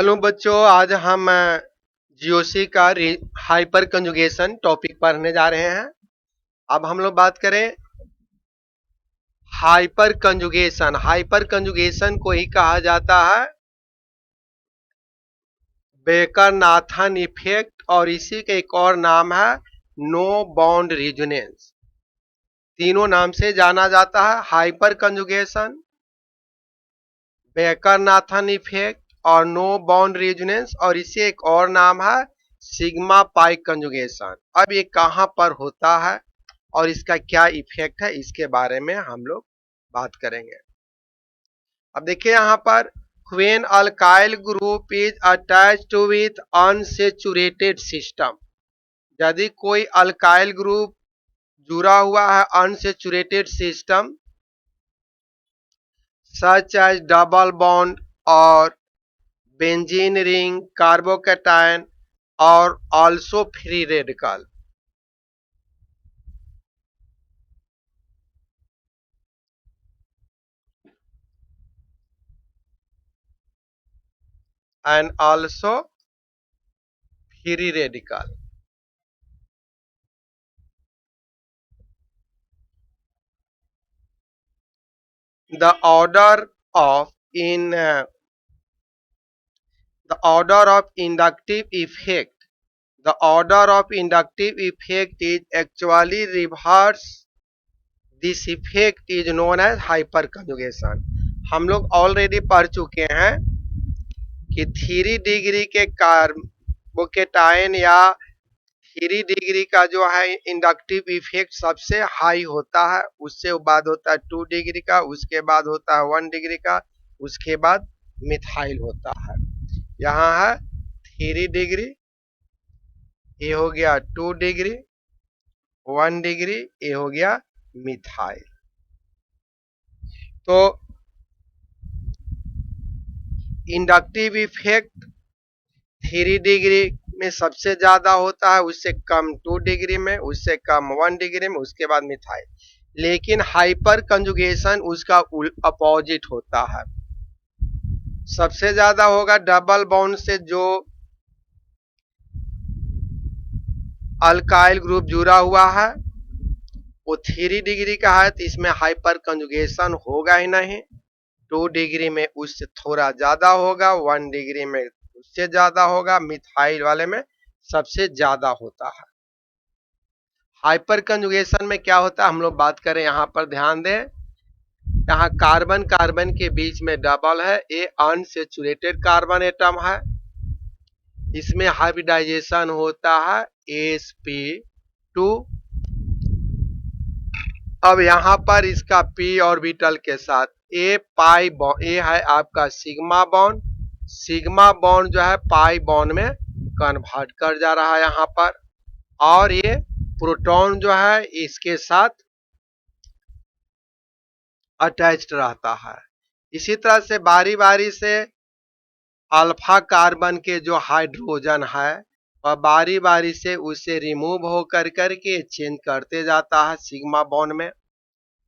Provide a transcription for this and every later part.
Hello बच्चों, आज हम जीओसी का हाइपर कंजुगेशन टॉपिक पढ़ने जा रहे हैं। अब हम लोग बात करें हाइपर कंजुगेशन। हाइपर कंजुगेशन को ही कहा जाता है बेकर नाथन इफेक्ट, और इसी का एक और नाम है नो बाउंड रेजोनेंस। तीनों नाम से जाना जाता है, hyper conjugation, baker Nathan effect और नो बाउंड रेजोनेंस, और इसे एक और नाम है सिग्मा पाई कंजुगेशन। अब ये कहां पर होता है और इसका क्या इफेक्ट है, इसके बारे में हम लोग बात करेंगे। अब देखिए यहां पर when alkyl group is attached with unsaturated system, यदि कोई अल्काइल ग्रुप जुड़ा हुआ है unsaturated system such as double bond और बेंजीन रिंग, कार्बोकैटायन और also free radical, and also free radical. The order of inductive effect. The order of inductive effect is actually reverse. This effect is known as hyperconjugation. हम लोग already पढ़ चुके हैं कि 3 degree के carbocation या 3 degree का जो है इंडक्टिव इफेक्ट सबसे हाई होता है, उससे बाद होता है 2 डिग्री का, उसके बाद होता है 1 डिग्री का, उसके बाद मिथाइल होता है। यहाँ है 3 डिग्री, ये हो गया 2 डिग्री, 1 डिग्री, ये हो गया मिथाइल। तो इंडक्टिव इफेक्ट 3 डिग्री में सबसे ज्यादा होता है, उससे कम 2 डिग्री में, उससे कम 1 डिग्री में, उसके बाद मिथाइल। लेकिन हाइपर कंजुगेशन उसका अपोजिट होता है, सबसे ज्यादा होगा डबल बॉन्ड से जो अल्काइल ग्रुप जुड़ा हुआ है वो 3 डिग्री का है, तो इसमें हाइपर कंजुगेशन होगा ही नहीं। 2 डिग्री में उससे थोड़ा ज्यादा होगा, 1 डिग्री में उससे ज्यादा होगा, मिथाइल वाले में सबसे ज्यादा होता है। हाइपर कंजुगेशन में क्या होता है हम लोग बात करें, यहां पर ध्यान दें, यहाँ कार्बन कार्बन के बीच में डबल है, ये अनसैचुरेटेड कार्बन एटम है, इसमें हाइब्रिडाइजेशन होता है sp2। अब यहाँ पर इसका p ऑर्बिटल के साथ ए पाई बॉन्ड, ये है आपका सिग्मा बॉन्ड, सिग्मा बॉन्ड जो है पाई बॉन्ड में कन्वर्ट कर जा रहा है यहाँ पर, और ये प्रोटॉन जो है इसके साथ अटैच्ड रहता है। इसी तरह से बारी बारी से अल्फा कार्बन के जो हाइड्रोजन है वह बारी बारी से उसे रिमूव हो कर के चेंज करते जाता है सिग्मा बॉन्ड में,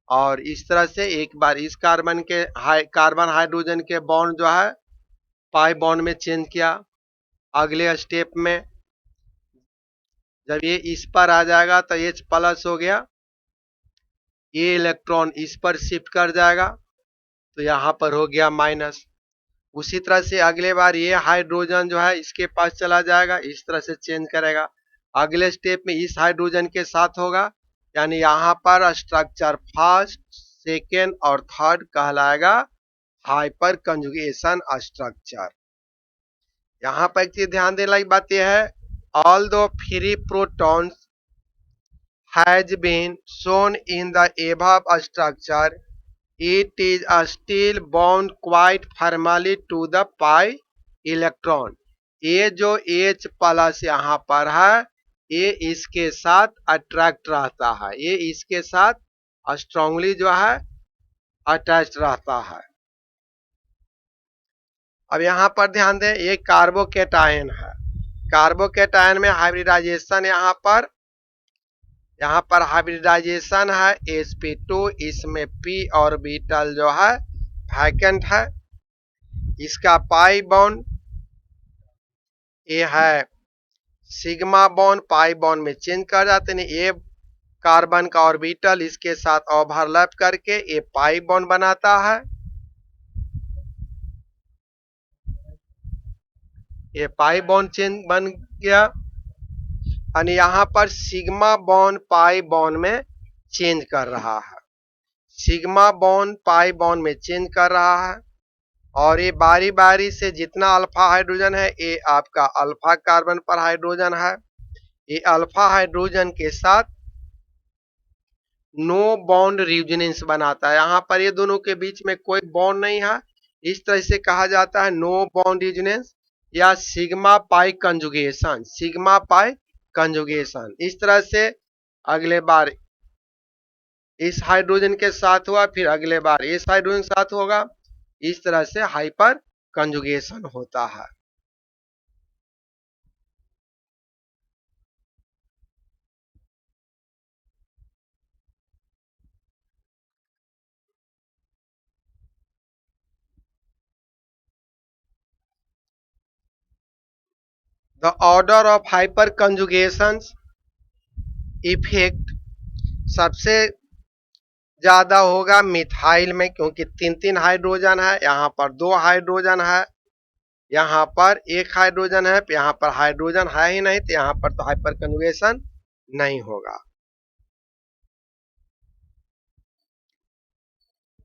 और इस तरह से एक बार इस कार्बन हाइड्रोजन के बॉन्ड जो है पाई बॉन्ड में चेंज किया, अगले स्टेप में जब ये इस पर आ जाएगा तो H प्लस हो गया, ये इलेक्ट्रॉन इस पर शिफ्ट कर जाएगा तो यहाँ पर हो गया माइनस। उसी तरह से अगले बार ये हाइड्रोजन जो है इसके पास चला जाएगा, इस तरह से चेंज करेगा, अगले स्टेप में इस हाइड्रोजन के साथ होगा, यानी यहाँ पर स्ट्रक्चर फर्स्ट, सेकेंड और थर्ड कहलाएगा हाइपर कंजुगेशन स्ट्रक्चर। यहाँ पर एक चीज ध्यान देने वाली बात यह है, ऑल दो free protons has been shown in the above structure, it is still bound quite firmly to the pi electron। ये जो H प्लस यहाँ पर है ये इसके साथ अट्रैक्ट रहता है, ये इसके साथ स्ट्रांगली जो है अटैच रहता है। अब यहाँ पर ध्यान दें, ये कार्बोकेटायन है, कार्बोकेटायन में हाइब्रिडाइजेशन यहाँ पर हाइब्रिडाइजेशन है sp2, इसमें p ऑर्बिटल जो है वैकेंट है, इसका पाई बॉन्ड ये है सिग्मा बॉन्ड पाई बॉन्ड में चेंज कर जाते हैं। ये कार्बन का ऑर्बिटल इसके साथ ओवरलैप करके ये पाई बॉन्ड बनाता है। ये पाई बॉन्ड चेंज बन गया और यहाँ पर सिग्मा बॉन्ड पाई बॉन्ड में चेंज कर रहा है। सिग्मा बॉन्ड पाई बॉन्ड में चेंज कर रहा है और ये बारी बारी से जितना अल्फा हाइड्रोजन है ये आपका अल्फा कार्बन पर हाइड्रोजन है। ये अल्फा हाइड्रोजन के साथ नो बॉन्ड रिजोनेंस बनाता है। यहाँ पर ये दोनों के बीच में कोई बॉन्ड नहीं है, इस तरह से कहा जाता है नो बॉन्ड रिजोनेंस या sigma pi conjugation. Sigma pi conjugation इस तरह से अगले बार इस हाइड्रोजन के साथ हुआ, फिर अगले बार इस हाइड्रोजन के साथ होगा, इस तरह से हाइपर कंजुगेशन होता है। The order of hyper conjugation effect सबसे ज्यादा होगा मिथाइल में, क्योंकि तीन तीन हाइड्रोजन है, यहाँ पर दो हाइड्रोजन है, यहाँ पर एक हाइड्रोजन है, यहाँ पर हाइड्रोजन है ही नहीं, तो यहाँ पर तो हाइपर कंजुगेशन नहीं होगा।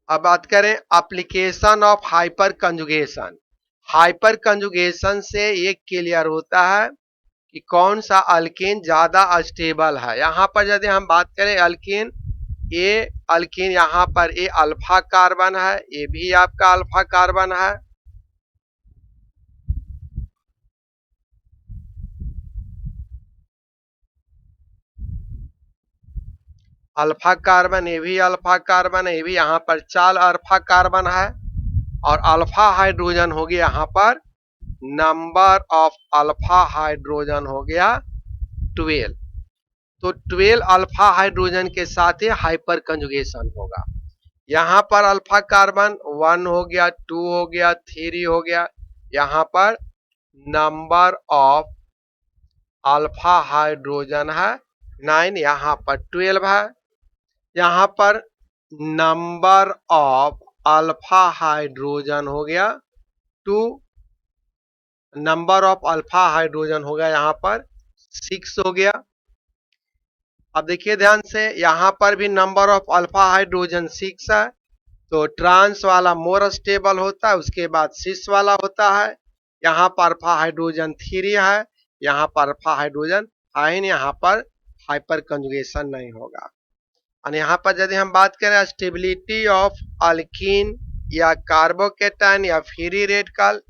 अब बात करें application of hyper conjugation. Hyper conjugation से ये क्लियर होता है कि कौन सा अल्कीन ज्यादा स्टेबल है। यहाँ पर यदि हम बात करें अल्कीन, ये अल्कीन यहाँ पर ये अल्फा कार्बन है, ये भी आपका अल्फा कार्बन है। अल्फा कार्बन, ये भी अल्फा कार्बन है, ये भी यहाँ पर 4 अल्फा कार्बन है और अल्फा हाइड्रोजन हो गया यहाँ पर नंबर ऑफ अल्फा हाइड्रोजन हो गया 12। तो 12 अल्फा हाइड्रोजन के साथ ही हाइपर कंजुगेशन होगा। यहाँ पर अल्फा कार्बन 1 हो गया, 2 हो गया, 3 हो गया, यहाँ पर नंबर ऑफ अल्फा हाइड्रोजन है 9, यहाँ पर 12 है। यहाँ पर नंबर ऑफ अल्फा हाइड्रोजन हो गया 2, नंबर ऑफ अल्फा हाइड्रोजन हो गया यहाँ पर 6 हो गया। अब देखिए ध्यान से, यहाँ पर भी नंबर ऑफ अल्फा हाइड्रोजन 6 है, तो ट्रांस वाला मोर स्टेबल होता है, उसके बाद सिस वाला होता है। यहाँ पर अल्फा हाइड्रोजन 3 है, यहाँ पर अल्फा हाइड्रोजन है, यहाँ पर हाइपर कंजुगेशन नहीं होगा। और यहाँ पर यदि हम बात करें स्टेबिलिटी ऑफ अल्कीन या कार्बोकेटाइन या फ्री रेडिकल,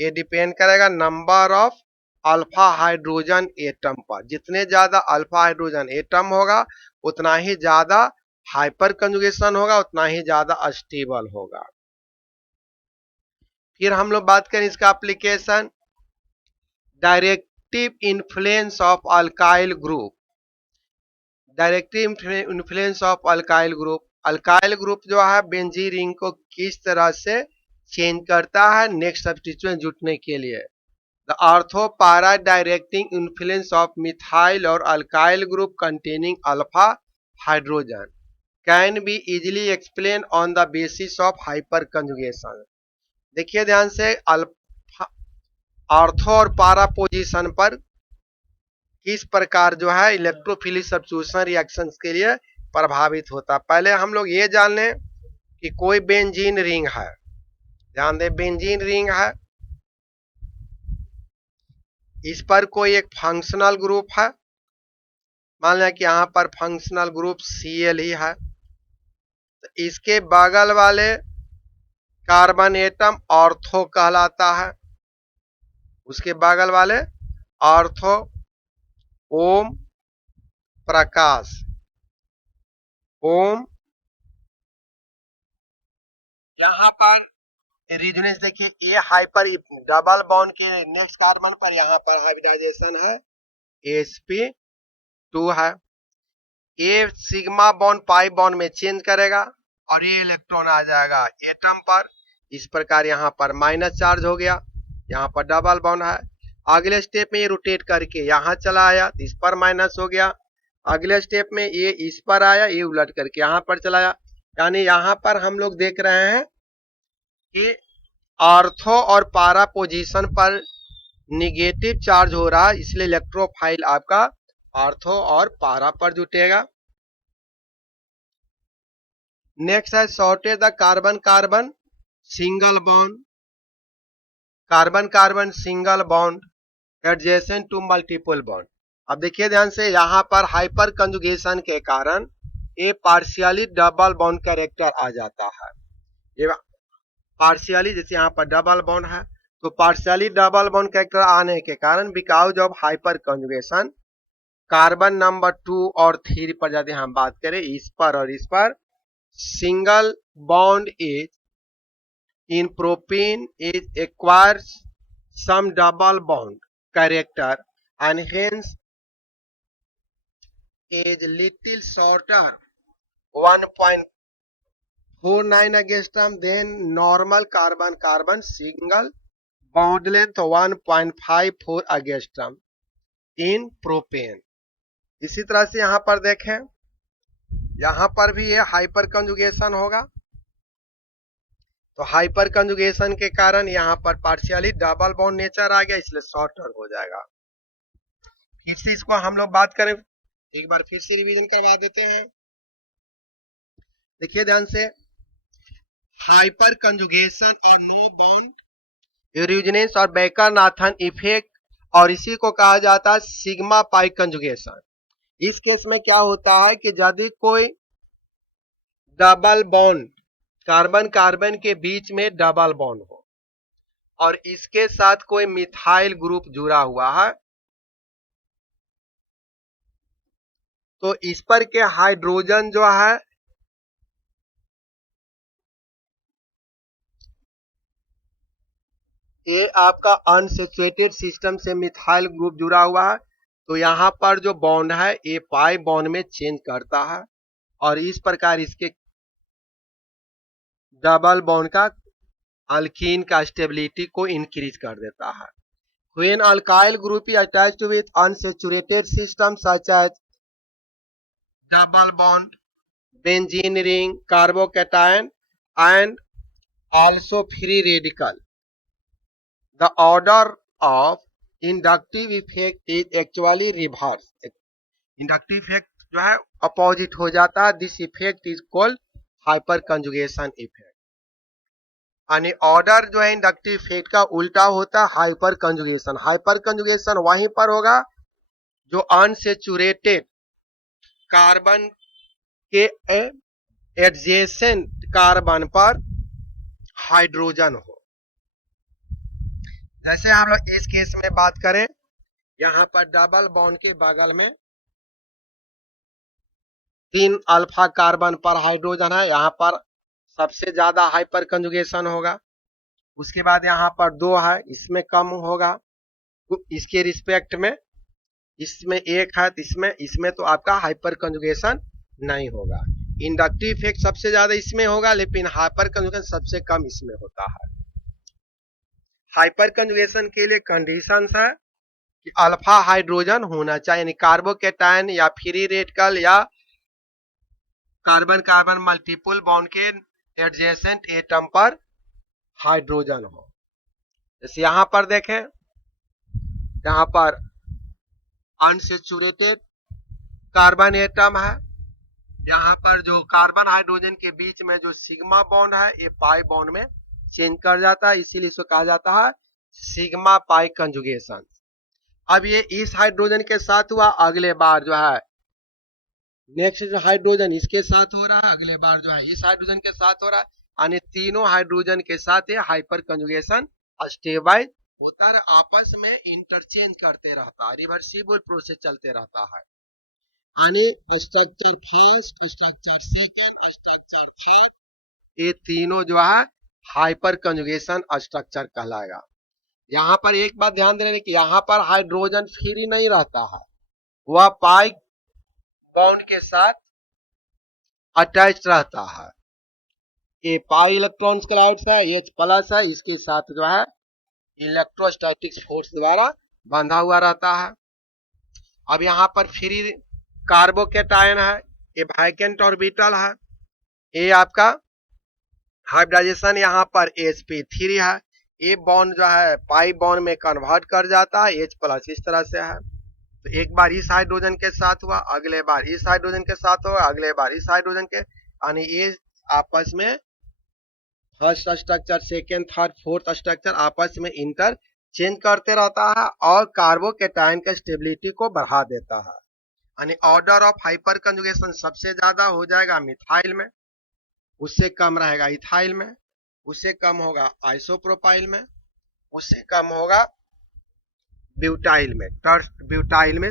ये डिपेंड करेगा number of alpha hydrogen atom पर। जितने ज्यादा अल्फा हाइड्रोजन एटम होगा उतना ही ज्यादा हाइपर कंजुगेशन होगा, उतना ही ज्यादा स्टेबल होगा। फिर हम लोग बात करें इसका application, directive influence of alkyl group. Directive influence of alkyl group, alkyl group जो है बेंजीन रिंग को किस तरह से चेंज करता है नेक्स्ट सब्स्टिट्यूएंट जुटने के लिए। द ऑर्थो पारा डायरेक्टिंग इन्फ्लुएंस ऑफ मिथाइल और alkyl group containing alpha hydrogen can be easily explain on the basis of hyper conjugation. देखिए ध्यान से, ऑर्थो और पारा पोजीशन पर किस प्रकार जो है इलेक्ट्रोफिलिक सब्स्टिट्यूशन रिएक्शंस के लिए प्रभावित होता है। पहले हम लोग ये जान लें कि कोई बेंजीन रिंग है, ध्यान दें बेंजीन रिंग है, इस पर कोई एक फंक्शनल ग्रुप है, मान लिया कि यहाँ पर फंक्शनल ग्रुप Cl ही है, तो इसके बगल वाले कार्बन एटम ऑर्थो कहलाता है, उसके बगल वाले ऑर्थो। ओम प्रकाश, ओम, यहाँ पर रिजोनेंस देखिए, ए हाइपर डबल बॉन्ड के नेक्स्ट कार्बन पर यहाँ पर हाइब्रिडाइजेशन है sp2 है। ए सिग्मा बॉन्ड पाई बॉन्ड में चेंज करेगा और ये इलेक्ट्रॉन आ जाएगा एटम पर, इस प्रकार यहाँ पर माइनस चार्ज हो गया, यहाँ पर डबल बॉन्ड है। अगले स्टेप में ये रोटेट करके यहाँ चला आया, इस पर माइनस हो गया। अगले स्टेप में ये इस पर आया, ये उलट करके यहाँ पर चला आया। यानी यहाँ पर हम लोग देख रहे हैं कि ऑर्थो और पारा पोजीशन पर निगेटिव चार्ज हो रहा है, इसलिए इलेक्ट्रोफाइल आपका ऑर्थो और पारा पर जुटेगा। नेक्स्ट है sorted the carbon carbon single bond, carbon carbon single bond adjacent to multiple bond. अब देखिए ध्यान से, यहाँ पर हाइपर कंजुगेशन के कारण ये पार्शियली डबल बॉन्ड कैरेक्टर आ जाता है। ये पार्शियली, जैसे यहाँ पर डबल बॉन्ड है तो पार्शियली डबल बॉन्ड कैरेक्टर आने के कारण because of hyperconjugation carbon number 2 और 3 पर यदि हम बात करें इस पर और इस पर, single bond is in propene is acquires some double bond character and hence is little shorter 1.49 angstrom than normal carbon carbon single bond length 1.54 angstrom in propane। इसी तरह से यहां पर देखें, यहां पर भी ये हाइपर कंजुगेशन होगा तो हाइपर कंजुगेशन के कारण यहाँ पर पार्शियली डबल बॉन्ड नेचर आ गया, इसलिए शॉर्टर हो जाएगा। फिर से इसको हम लोग बात करें, एक बार फिर से रिवीजन करवा देते हैं। देखिए ध्यान से, हाइपर कंजुगेशन और नो बॉन्ड यूरेजनेस और बेकर-नाथन इफेक्ट, और इसी को कहा जाता है सिग्मा पाई कंजुगेशन। इस केस में क्या होता है कि यदि कोई डबल बॉन्ड कार्बन कार्बन के बीच में डबल बॉन्ड हो और इसके साथ कोई मिथाइल ग्रुप जुड़ा हुआ है तो इस पर के हाइड्रोजन जो है ये आपका अनसैचुरेटेड सिस्टम से मिथाइल ग्रुप जुड़ा हुआ है तो यहाँ पर जो बॉन्ड है ये पाई बॉन्ड में चेंज करता है और इस प्रकार इसके डबल बॉन्ड का अल्कीन का स्टेबिलिटी को इंक्रीज कर देता है। When alkyl group is attached with unsaturated system such as double bond, benzene ring, carbocation and also free radical, the order of inductive effect is actually reverse. Inductive effect जो है opposite हो जाता है। This effect is called hyperconjugation effect। यानी order जो है inductive effect का उल्टा होता है हाइपर कंजुगेशन। हाइपर कंजुगेशन वहीं पर होगा जो अनसैचुरेटेड कार्बन के एडजेसेंट कार्बन पर हाइड्रोजन हो। जैसे हम लोग इस केस में बात करें, यहां पर डबल बॉन्ड के बगल में 3 अल्फा कार्बन पर हाइड्रोजन है, यहां पर सबसे ज्यादा हाइपर कंजुगेशन होगा। उसके बाद यहाँ पर 2 है, इसमें कम होगा इसके रिस्पेक्ट में, इसमें 1 है, इसमें तो आपका हाइपर कंजुगेशन नहीं होगा। इंडक्टिव इफेक्ट सबसे ज्यादा इसमें होगा लेकिन हाइपर कंजुगेशन सबसे कम इसमें होता है। हाइपर कंजुगेशन के लिए कंडीशंस है कि अल्फा हाइड्रोजन होना चाहिए, यानी कार्बोकेटायन या फ्री रेडिकल या कार्बन कार्बन मल्टीपल बॉन्ड के एडजेसेंट एटम पर हाइड्रोजन हो। जैसे यहां पर देखें, यहां पर अनसैचुरेटेड कार्बन एटम है, यहां पर जो कार्बन हाइड्रोजन के बीच में जो सिग्मा बॉन्ड है ये पाई बॉन्ड में चेंज कर जाता है, इसीलिए इसको कहा जाता है सिग्मा पाई कंजुगेशन। अब ये इस हाइड्रोजन के साथ हुआ, अगले बार जो है नेक्स्ट हाइड्रोजन इसके साथ हो रहा है, अगले बार जो है इस हाइड्रोजन के साथ हो रहा है, यानी तीनों हाइड्रोजन के साथ ये हाइपर कंजुगेशन स्टेबलाइज होता है, आपस में इंटरचेंज करते रहता है, रिवर्सिबल प्रोसेस चलते रहता है। यानी structure first, structure second, structure third, ये तीनों जो है हाइपर कंजुगेशन स्ट्रक्चर कहलाएगा। यहाँ पर एक बात ध्यान देने की, यहाँ पर हाइड्रोजन फ्री नहीं रहता है, वह पाई बॉन्ड के साथ अटैच रहता है। ये पाई इलेक्ट्रॉन्स क्लाउड्स है, H प्लस है, इसके साथ जो है इलेक्ट्रोस्टैटिक फोर्स द्वारा बंधा हुआ रहता है। अब यहाँ पर फ्री कार्बोकेटायन है, ये वैकेंट ऑर्बिटल है, ये आपका हाइब्रिडाइजेशन यहाँ पर sp3 है, ये बॉन्ड जो है पाई बॉन्ड में कन्वर्ट कर जाता है H प्लस, इस तरह से है। तो एक बार इस हाइड्रोजन के साथ हुआ, अगले बार इस हाइड्रोजन के साथ होगा, अगले बार इस हाइड्रोजन के, यानी ये आपस में first structure, second, third, fourth structure आपस में इंटर चेंज करते रहता है और कार्बोकेटायन का स्टेबिलिटी को बढ़ा देता है। यानी ऑर्डर ऑफ हाइपर कंजुगेशन सबसे ज्यादा हो जाएगा मिथाइल में, उससे कम रहेगा इथाइल में, उससे कम होगा आइसोप्रोपाइल में, उससे कम होगा ब्यूटाइल में। ब्यूटाइल में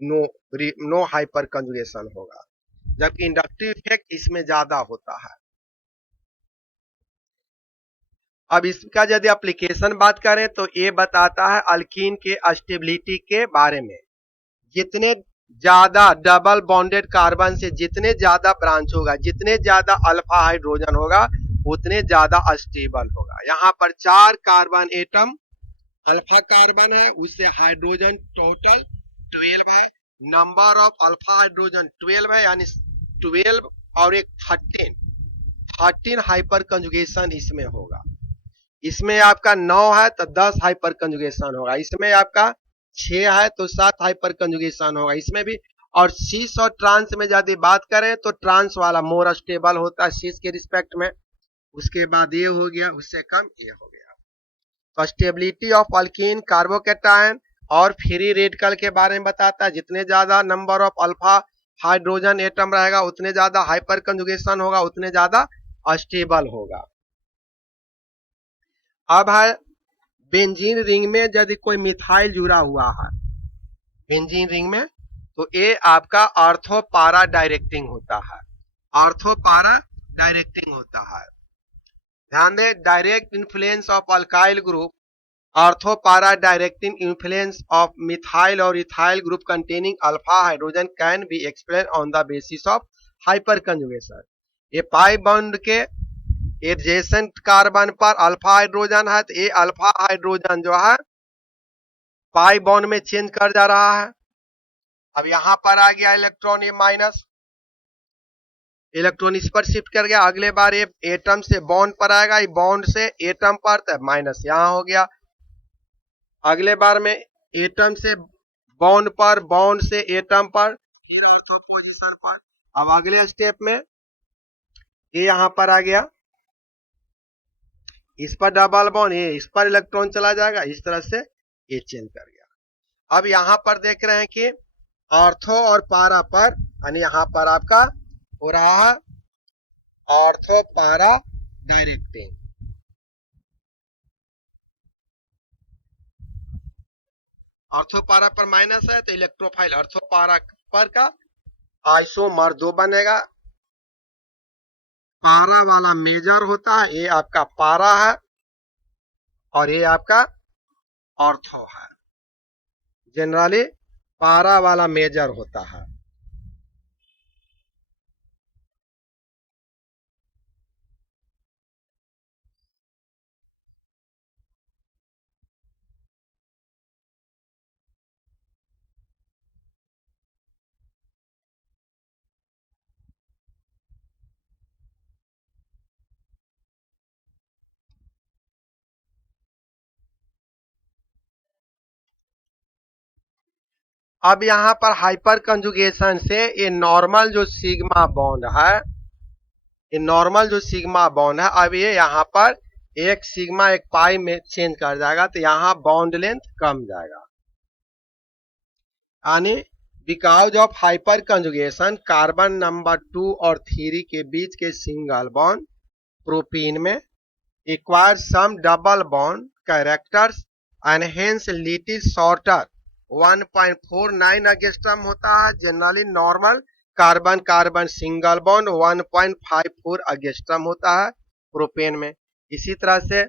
नो हाइपर कंजुगेशन होगा, जबकि इंडक्टिव इफेक्ट इसमें ज्यादा होता है। अब इसका यदि एप्लीकेशन बात करें तो ये बताता है अल्कीन के स्टेबिलिटी के बारे में। जितने ज्यादा डबल बॉन्डेड कार्बन से जितने ज्यादा ब्रांच होगा, जितने ज्यादा अल्फा हाइड्रोजन होगा, उतने ज्यादा स्टेबल होगा। यहाँ पर 4 कार्बन एटम अल्फा कार्बन है, उससे हाइड्रोजन टोटल 12 है, नंबर ऑफ अल्फा हाइड्रोजन 12 है, यानी 12 और एक 13 हाइपर कंजुगेशन इसमें होगा। इसमें आपका 9 है तो 10 हाइपर कंजुगेशन होगा, इसमें आपका 6 है तो 7 हाइपर कंजुगेशन होगा, इसमें भी। और सीस और ट्रांस में यदि बात करें तो ट्रांस वाला मोर स्टेबल होता है सीस के रिस्पेक्ट में, उसके बाद ये हो गया, उससे कम ये हो गया। तो स्टेबिलिटी ऑफ अल्कीन कार्बोकेटायन और फ्री रेडिकल के बारे में बताता है। जितने ज्यादा number of alpha hydrogen atom रहेगा उतने ज्यादा हाइपर कंजुगेशन होगा, उतने ज्यादा स्टेबल होगा। अब है बेंजीन रिंग में यदि कोई मिथाइल जुड़ा हुआ है बेंजीन रिंग में, तो ये आपका ऑर्थो पारा डायरेक्टिंग होता है, ऑर्थो पारा डायरेक्टिंग होता है। ध्यान दें, direct influence of alkyl group, ortho पारा डायरेक्टिंग इन्फ्लुएंस ऑफ मिथाइल और ethyl group containing alpha hydrogen can be explain on the basis of hyper conjugation. ये पाई बॉन्ड के एडजेसेंट कार्बन पर अल्फा हाइड्रोजन है, तो ये अल्फा हाइड्रोजन जो है पाई बॉन्ड में चेंज कर जा रहा है। अब यहां पर आ गया इलेक्ट्रॉन, ये माइनस इलेक्ट्रॉन इस पर शिफ्ट कर गया, अगले बार ये एटम से बॉन्ड पर आएगा, ये बॉन्ड से एटम पर, तो माइनस यहां हो गया। अगले बार में एटम से बॉन्ड पर, बॉन्ड से एटम पर। अब अगले स्टेप में ये यहां पर आ गया, इस पर डबल बॉन्ड, ये इस पर इलेक्ट्रॉन चला जाएगा, इस तरह से ये चेंज कर गया। अब यहां पर देख रहे हैं कि ऑर्थो और पारा पर, यानी यहां पर आपका हो रहा है ऑर्थो पारा डायरेक्टिंग। ऑर्थो पारा पर माइनस है तो इलेक्ट्रोफाइल ऑर्थो पारा पर का आइसोमर 2 बनेगा। पारा वाला मेजर होता है, ये आपका पारा है और ये आपका ऑर्थो है। जनरली पारा वाला मेजर होता है। अब यहां पर हाइपर कंजुगेशन से ये नॉर्मल जो सिग्मा बॉन्ड है, ये नॉर्मल जो सिग्मा बॉन्ड है, अब ये यहां पर एक सिग्मा एक पाई में चेंज कर जाएगा, तो यहां बॉन्ड लेंथ कम जाएगा। यानी because of hyperconjugation carbon number 2 और 3 के बीच के सिंगल बॉन्ड प्रोपीन में acquire some double bond characters and hence little shorter 1.49 angstrom होता है। Generally normal carbon carbon single bond 1.54 angstrom होता है प्रोपेन में। इसी तरह से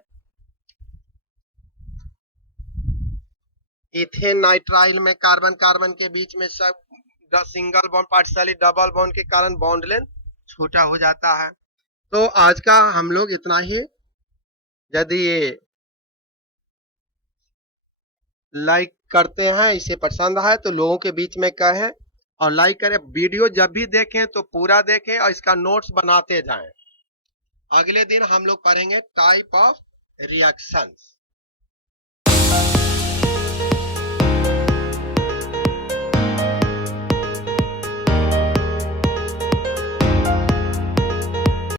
इथेन नाइट्राइल में कार्बन कार्बन के बीच में सब single bond partially double bond के कारण बॉन्ड लेंथ छोटा हो जाता है। तो आज का हम लोग इतना ही। यदि ये लाइक करते हैं। इसे पसंद है तो लोगों के बीच में कहें और लाइक करें। वीडियो जब भी देखें तो पूरा देखें और इसका नोट्स बनाते जाएं। अगले दिन हम लोग पढ़ेंगे टाइप ऑफ रिएक्शंस।